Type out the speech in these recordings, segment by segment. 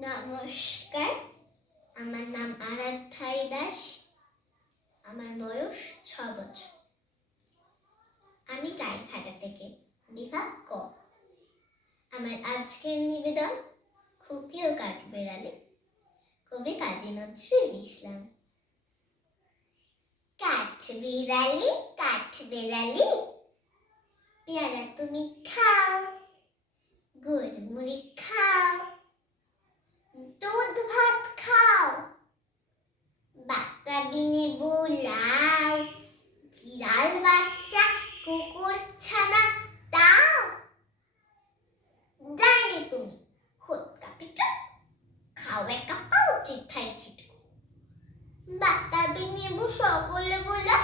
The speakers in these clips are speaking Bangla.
নমস্কার। আমার নাম আরাধ্যাই দাস। আমার বয়স ছ বছর। আমি গাইঘাটা থেকে বিভাগ ক। আমার আজকের নিবেদন খুকি ও কাঠবেড়ালি কবি কাজী নজরুল ইসলাম। কাঠ বিড়ালি, কাঠ বেড়ালি। পেয়ারা তুমি খাও গুড় মুড়ি খাও। বাতাবি নেবু লাউ বিড়াল বাচ্চা কুকুর ছানা দাও। যায়নি তুমি খোদকা পিঠা খাও একা পাও চিঠাই চিটকু বাতাবি নেবু সকলে গুলো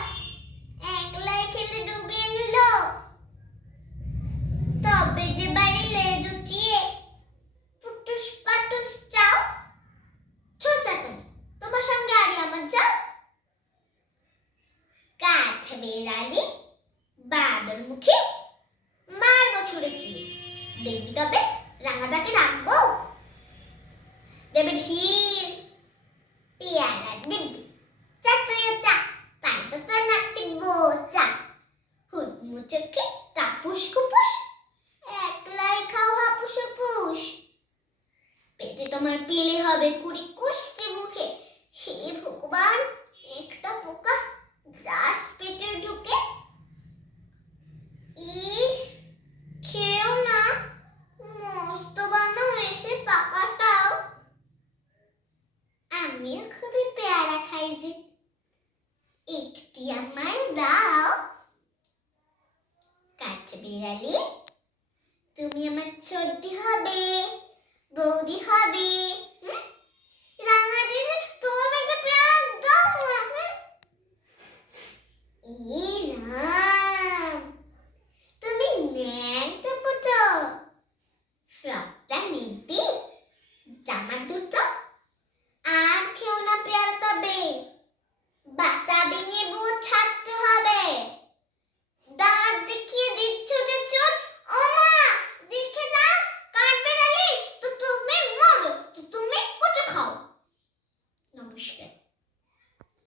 বেড়ালি বাদর মুখে মার বছরে কি? দেখবি তবে রাঙাদাকে রাখব। দেবের হিল, পেয়ারা দিবি চা তুইও চা, তাই তো তোর নাকটি বোচা হুদমু চোখে টাপুস কুপুস, একলাই খাও হাপুস পুষ পেটে তোমার পেলে হবে কুড়ি আমিও খুবই পেয়ারা খাই যে। একটি আমায় দাও। কাঠবিড়ালি তুমি আমার ছোট্টি হবে, বৌদি হবে রাঙা